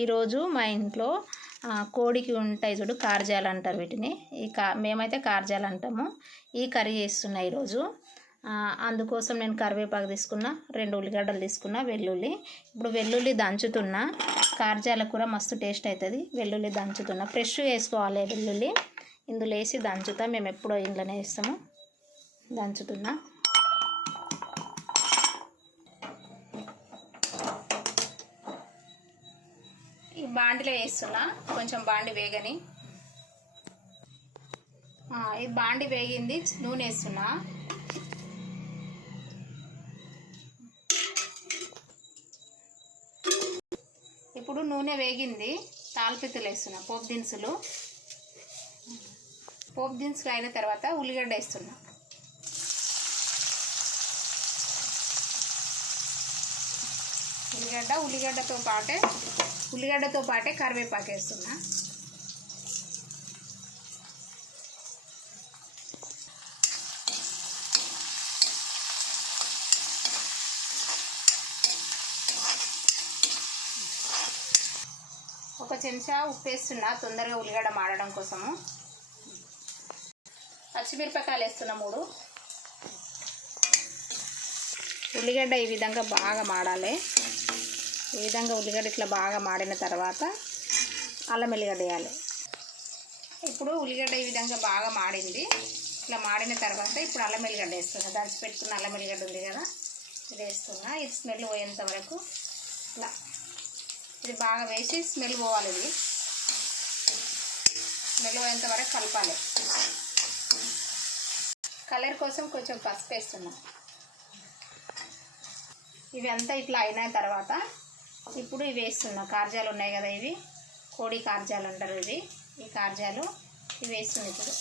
ఈరోజు మా ఇంట్లో కోడికి ఉంటాయి చూడు కార్జాలు అంటారు వీటిని. ఈ కా మేమైతే కార్జాలు అంటాము. ఈ కర్రీ చేస్తున్నా ఈరోజు. అందుకోసం నేను కరివేపాకు తీసుకున్నా రెండు ఉల్లిగడ్డలు తీసుకున్నా వెల్లుల్లి. ఇప్పుడు వెల్లుల్లి దంచుతున్నా. కార్జాల కూర మస్తు టేస్ట్ అవుతుంది వెల్లుల్లి దంచుతున్నా. ఫ్రెష్గా వేసుకోవాలి వెల్లుల్లి. ఇందులో వేసి దంచుతా. మేము ఎప్పుడో ఇంట్లోనే వేస్తాము. దంచుతున్నా. బాండిలో వేస్తున్నా. కొంచెం బాండి వేగని. ఇది బాండి వేగింది నూనె వేస్తున్నా. ఇప్పుడు నూనె వేగింది తాల్పితులు వేస్తున్నా పోపు దినుసులు. పోపు దినుసులు అయిన తర్వాత ఉల్లిగడ్డ వేస్తున్నా. ఉల్లిగడ్డ ఉల్లిగడ్డతో పాటే ఉల్లిగడ్డతో పాటే కరివేపాకు వేస్తున్నా. ఒక చెంచా ఉప్పు వేస్తున్నా తొందరగా ఉల్లిగడ్డ మాడడం కోసము. పచ్చిమిరపకాయలు వేస్తున్నా మూడు. ఉల్లిగడ్డ ఈ విధంగా బాగా మాడాలి. విధంగా ఉల్లిగడ్డ ఇట్లా బాగా మాడిన తర్వాత అల్లం ఎల్లిగడ్డ వేయాలి ఇప్పుడు ఉల్లిగడ్డ ఈ విధంగా బాగా మాడింది. ఇట్లా మాడిన తర్వాత ఇప్పుడు అల్లం ఎల్లిగడ్డ వేస్తున్నా. దంచి పెట్టుకున్న అల్లం ఎల్లిగడ్డ ఉంది కదా ఇది వేస్తున్నా. ఇది స్మెల్ పోయేంత వరకు ఇట్లా. ఇది బాగా వేసి స్మెల్ పోవాలి ఇది. స్మెల్ పోయేంత వరకు కలపాలి. కలర్ కోసం కొంచెం పసుపు వేస్తున్నాం. ఇవి అంతా ఇట్లా అయిన తర్వాత ఇప్పుడు ఇవి వేస్తున్నా. కార్జాలు ఉన్నాయి కదా ఇవి. కోడి కార్జాలు అంటారు ఇవి. ఈ కార్జాలు ఇవి వేస్తుంది ఇప్పుడు.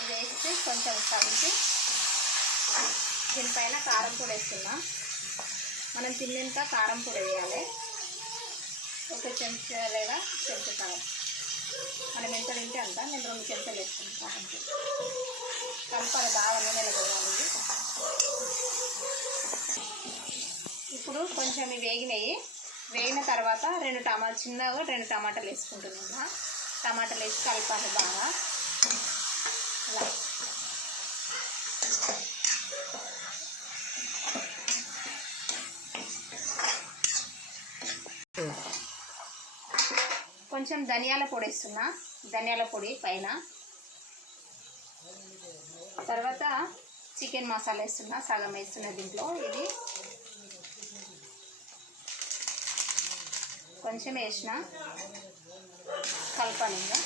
ఇవి వేసి కొంచెం కలిపి దీనిపైన కారం పొడి వేస్తున్నా. మనం తిన్నంత కారం పొడి వేయాలి. ఒక చెంచా లేదా చెంచా కారం. మనం ఎంత తింటే అంత నేను రెండు చెంచాలు వేసుకుంటాను కలపాలి బాగా నూనెలో పోయాలి. ఇప్పుడు కొంచెం వేగినాయి. వేగిన తర్వాత రెండు టమాటా చిన్నగా రెండు టమాటాలు వేసుకుంటున్నా టమాటాలు వేసి కలపాలి బాగా. అలా. కొంచెం ధనియాల పొడి వేస్తున్నా ధనియాల పొడి పైన. తర్వాత చికెన్ మసాలా వేస్తున్నా సగం వేస్తున్నా దీంట్లో. ఇది కొంచెం వేసిన కలపాలి ఇంకా.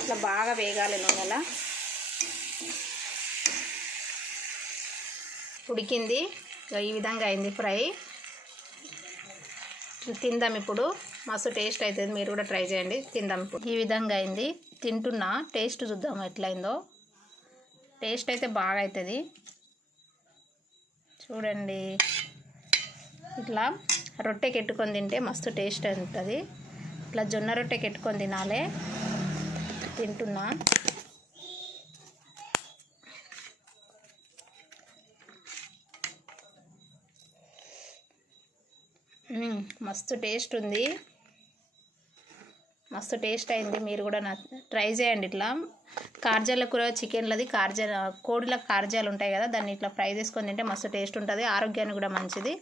ఇట్లా బాగా వేగాలి నూనెల. ఉడికింది. ఈ విధంగా అయింది ఫ్రై. తిందాం ఇప్పుడు. మస్తు టేస్ట్ అవుతుంది మీరు కూడా ట్రై చేయండి. తిందాం ఇప్పుడు. ఈ విధంగా అయింది. తింటున్నా. టేస్ట్ చూద్దాం ఎట్లయిందో. టేస్ట్ అయితే బాగా అవుతుంది చూడండి. ఇట్లా రొట్టెకి ఎట్టుకొని తింటే మస్తు టేస్ట్ ఉంటుంది ఇట్లా జొన్న రొట్టెకి ఎట్టుకొని తినాలి. తింటున్నా. మస్తు టేస్ట్ ఉంది. మస్తు టేస్ట్ అయింది. మీరు కూడా నా ట్రై చేయండి ఇట్లా. కార్జాల కూర చికెన్లది కార్జాల కోడిల కార్జాలు ఉంటాయి కదా దాన్ని ఇట్లా ఫ్రై చేసుకొని తింటే మస్తు టేస్ట్ ఉంటుంది. ఆరోగ్యానికి కూడా మంచిది.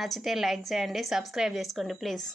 నచ్చితే లైక్ చేయండి సబ్స్క్రైబ్ చేసుకోండి ప్లీజ్.